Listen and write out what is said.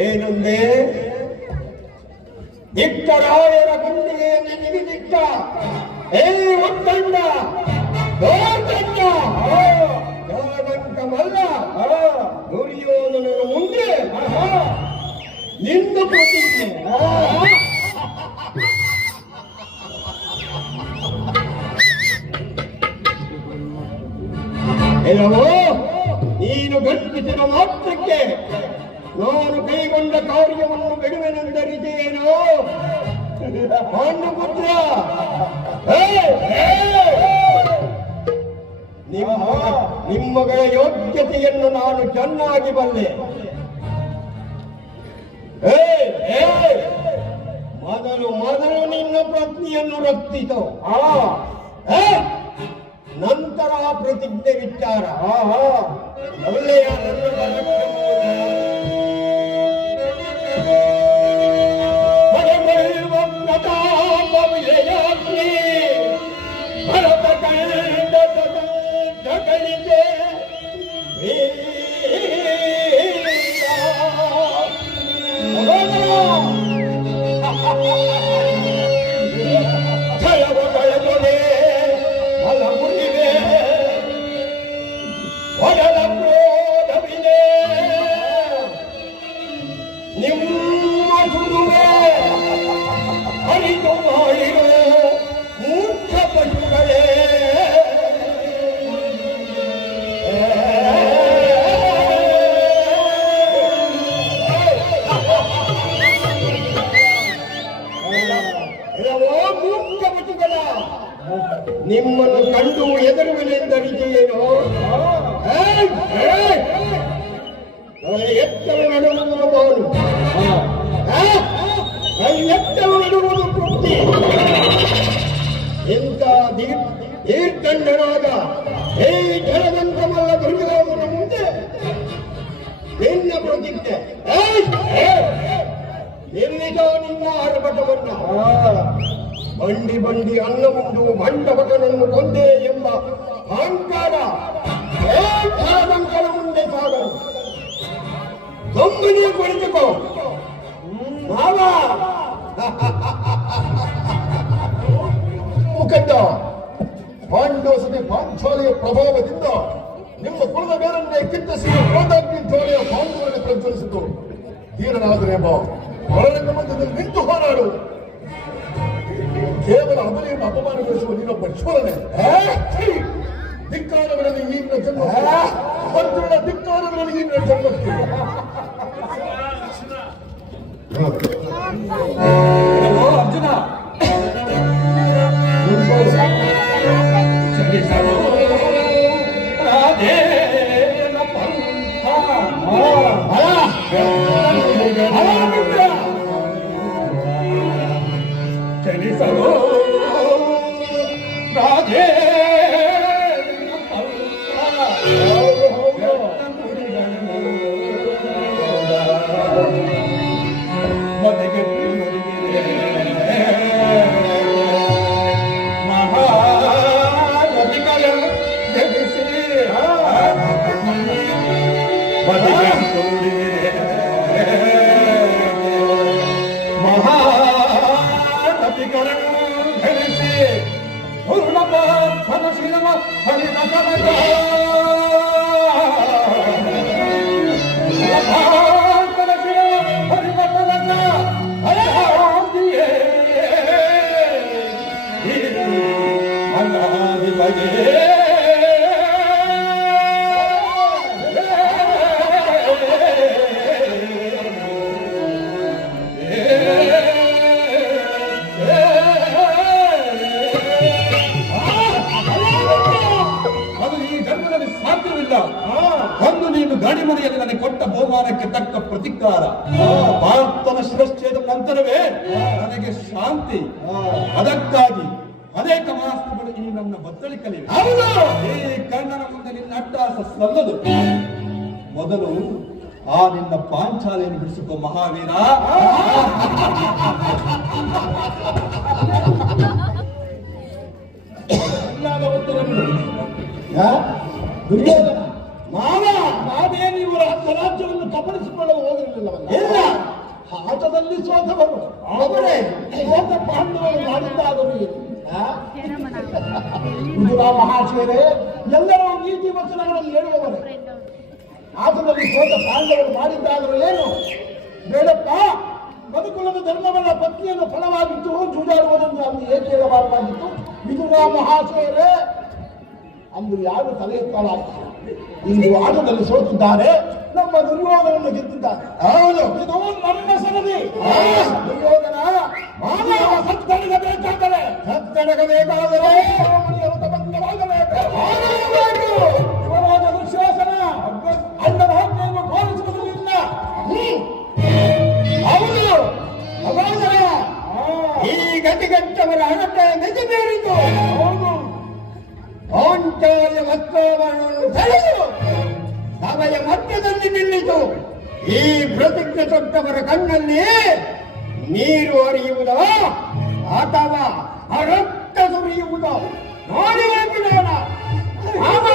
ಏನೊಂದೇ? ಗುಂಡಿಗೆ ಗುಂಡಿಗೆಯನ್ನು ನಿಗಿದಿಟ್ಟ ಏ ಒತ್ತಂಡ ದೋತಂಡ ಮಲ್ಲ ದುರ್ಯೋಧನನ ಮುಂದೆ ನಿಂದು ಪ್ರತಿಜ್ಞೆ ಎಲ್ಲವೋ ನೀನು ಗರ್ಭಿಸಿದ ಮಾತ್ರಕ್ಕೆ ನಾನು ಕೈಗೊಂಡ ಕಾರ್ಯವನ್ನು ಬಿಡುವೆನೆಂದರಿದೇನೋ ಹಣ್ಣು ಪುತ್ರ! ನಿಮ್ಮ ನಿಮ್ಮಗಳ ಯೋಗ್ಯತೆಯನ್ನು ನಾನು ಚೆನ್ನಾಗಿ ಬಲ್ಲೆ! ಮೊದಲು ಮೊದಲು ನಿನ್ನ ಪತ್ನಿಯನ್ನು ರಕ್ಷಿತು ಆ! ನಂತರ ಪ್ರತಿಜ್ಞೆ ವಿಚಾರ. ಆಹಾ ಒಳ್ಳೆಯ ನನ್ನ ನಿಮ್ಮನ್ನು ಕಂಡು! ಏಯ್! ಎತ್ತಲು ನಡುವುದು ಮೌನು ಎತ್ತಲು ನಡುವುದು ತೃಪ್ತಿ ಎಂತ ದೀರ್ಘಂಡನಾದ ಹೇ ಜಲದಂತಮಲ್ಲ ದುರ್ಗದವರ ಮುಂದೆ ನಿನ್ನ! ಏಯ್! ಎಲ್ಲಿದೋ ನಿನ್ನ ಆರ್ಭಟವನ್ನ ಬಂಡಿ ಬಂಡಿ ಅನ್ನ ಉಂಡು ಭಂಡಭಟನನ್ನು ಕೊಂದೆ ಎಂಬ ಅಹಂಕಾರ ಜಲದಂಕನ ಮುಂದೆ ಸಾಗರು ದೊಂಬನಿ ಕುಳಿತುಕೋ ಮಾವ. ಮುಖಂಡ ಪಾಂಡವಸತಿ ಪಾಂಚೋಲೆಯ ಪ್ರಭಾವದಿಂದ ನಿಮ್ಮ ಕುಲದ ಬೇರನ್ನೇ ಕಿತ್ತಿಸಿ ಕ್ರೋಧಾಗ್ನಿ ಜ್ವಾಲೆಯ ಪಾಂಡವರನ್ನು ಪ್ರಜ್ವಲಿಸಿತು. ಧೀರನಾದರೆ ಬಾ. ಹೊರರಂಗ ಮಧ್ಯದಲ್ಲಿ ನಿಂತು ಹೋರಾಡು. ಕೇವಲ ಅಮಲಿಯನ್ನು ಅಪಮಾನಗೊಳಿಸುವ ನೀನೊಬ್ಬ ಶೂರನೇ ಧಿಕ್ಕಾರಗಳಲ್ಲಿ ಈ ನಿನ್ನ ಜನ್ಮ ಮಂತ್ರನ ಧಿಕ್ಕಾರಗಳಲ್ಲಿ ಈ ನಿನ್ನ ಜನ್ಮಕ್ಕೆ. ಪಂಥ. ಮನೆಗೆ Yeah. ಗಾಡಿ ನನಗೆ ಕೊಟ್ಟ ಬಹುಮಾನಕ್ಕೆ ತಕ್ಕ ಪ್ರತಿಕಾರ. ಭಾರತನ ಶಿರಶ್ಚೇದ ನಂತರವೇ ನನಗೆ ಶಾಂತಿ. ಅದಕ್ಕಾಗಿ ಅನೇಕ ಮಾಸ್ತುಗಳು ಈ ನನ್ನ ಬತ್ತಳಿಕಲಿವೆ ಈ ಕಣ್ಣನ ಮುಂದೆ ನಿನ್ನ ಅಟ್ಟಾಸ ಸಲ್ಲದು. ಮೊದಲು ಆ ನಿನ್ನ ಪಾಂಚಾಲೆಯನ್ನು ಬಿಡಿಸಿಕೊ ಮಹಾವೀರ. ದುರ್ಯೋಧನ ಆ? ವಿದುರ ಮಹಾಶಯರೇ ಎಲ್ಲರೂ ನೀತಿ ವಚನಗಳನ್ನು ಹೇಳುವವರು. ಆತನಲ್ಲಿ ಸೋತ ಪಾಂಡವರು ಏನು. ಬೇಡಪ್ಪ ಬದುಕುಲದ ಧರ್ಮವನ್ನ ಪತ್ನಿಯನ್ನು ಫಲವಾಗಿತ್ತು ಜೂಜಾಡುವುದನ್ನು ಅಲ್ಲಿ ಏಕೆ ಹೇಳಬಾರದಾಗಿತ್ತು? ವಿದುರ ಮಹಾಶಯರೇ ಅಂದು ಯಾರು ತಲೆ ಎತ್ತಲಾಗಿಲ್ಲ ಇಂದು ಆಟದಲ್ಲಿ ಸೋತಿದ್ದಾರೆ, ನಮ್ಮ ದುರ್ಯೋಧನನ್ನು ಗೆದ್ದಿದ್ದಾರೆ ಹೌದು, ಇದು ನಮ್ಮ ಸರದಿ. ದುರ್ಯೋಧನ ಸತ್ತಡಗಬೇಕಾದರೆ. ಆಗಲೇಬೇಕು. ಯುವರಾಜ ದುಶ್ಯಾಸನ ಅಣ್ಣನ ಆಜ್ಞೆಯನ್ನು ಪಾಲಿಸುವುದರಿಂದ ಹೌದು. ಸಹೋದರ ಈ ಗತಿಗೆಟ್ಟವರ ಹಣತೆ ಮೆಚ್ಚಬೇರಿತು ಹೌದು. ಪಾಂಚಾಲ್ಯ ವಸ್ತ್ರವನ್ನು ಸೆಳೆದು ಸಭೆಯ ಮಧ್ಯದಲ್ಲಿ ನಿಲ್ಲಿತು. ಈ ಪ್ರತಿಜ್ಞೆ ತೊಟ್ಟವರ ಕಣ್ಣಲ್ಲಿ ನೀರು ಹರಿಯುವುದೋ ಅಥವಾ ರಕ್ತ ಸುರಿಯುವುದೋ ನೋಡಿ ಬಿಡೋಣ ಆಗ